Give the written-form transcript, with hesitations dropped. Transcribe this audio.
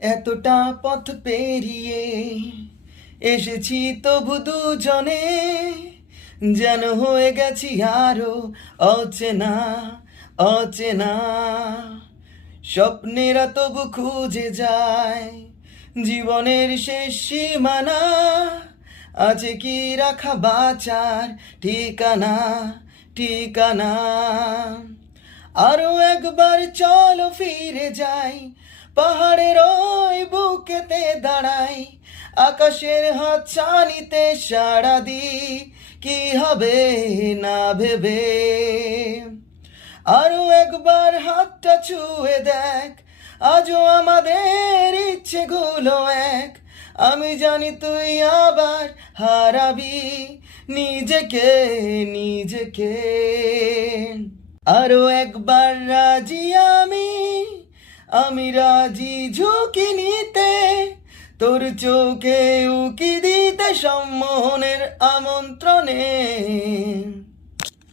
এতটা পথ পেরিয়ে এসেছি তবু দুজনে, যেন হয়ে গেছি আরো অচেনা অচেনা। স্বপ্নেরা তবু খুঁজে যায় জীবনের শেষ সীমানা, আছে কি রাখা বাঁচার ঠিকানা ঠিকানা। আরো একবার চলো ফিরে যাই, পাহাড়ের ওই বুকেতে দাঁড়াই, আকাশের হাত ছানিতে সাড়া দি, কি হবে না ভেবে। আরো একবার হাতটা ছুঁয়ে দেখ, আজও আমাদের ইচ্ছেগুলো এক। আমি জানি তুই আবার হারাবি নিজেকে নিজেকে। আরো একবার রাজি আমি রাজি ঝুঁকি নিতে, তোর চোখে উকি দিতে সম্মোহনের আমন্ত্রণে।